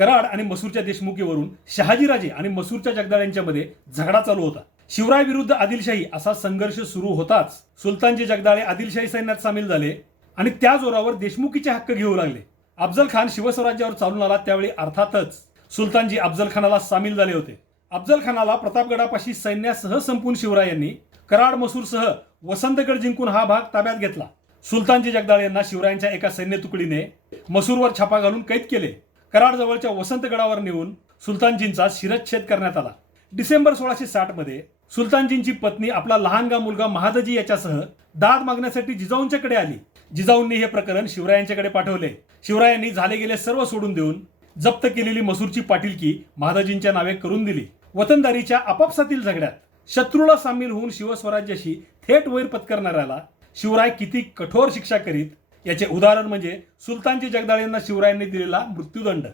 कराड आणि मसूरच्या देशमुखीवरून शहाजीराजे आणि मसूरच्या जगदाळ यांच्यामध्ये झगडा चालू होता. शिवराय विरुद्ध आदिलशाही असा संघर्ष सुरू होताच सुलतानजी जगदाळे आदिलशाही सैन्यात सामील झाले आणि त्या जोरावर देशमुखीचे हक्क घेऊ लागले. अफजल खान शिवस्वराज्यावर चालून आला त्यावेळी अर्थातच सुलतानजी अफजल खानाला सामील झाले होते. अफजल खानाला प्रतापगडापाशी सैन्यासह संपून शिवराय यांनी कराड मसूरसह वसंतगड जिंकून हा भाग ताब्यात घेतला. सुलतानजी जगदाळे यांना शिवरायांच्या एका सैन्य तुकडीने मसूरवर छापा घालून कैद केले. कराडजवळच्या वसंतगडावर नेऊन सुलतानजींचा शिरच्छेद करण्यात आला. डिसेंबर सोळाशे साठमध्ये सुलतानजींची पत्नी आपला लहानगा मुलगा महादजी याच्यासह दाद मागण्यासाठी जिजाऊंच्याकडे आली. जिजाऊंनी हे प्रकरण शिवरायांच्याकडे पाठवले. शिवरायांनी झाले गेले सर्व सोडून देऊन जप्त केलेली मसूरची पाटीलकी महादाजींच्या नावे करून दिली. वतनदारीच्या आपापसातील झगड्यात शत्रूला सामील होऊन शिवस्वराज्याशी थेट वैर पत्करणाऱ्याला शिवराय किती कठोर शिक्षा करीत याचे उदाहरण म्हणजे सुलतानजी जगदाळे यांना शिवरायांनी दिलेला मृत्यूदंड.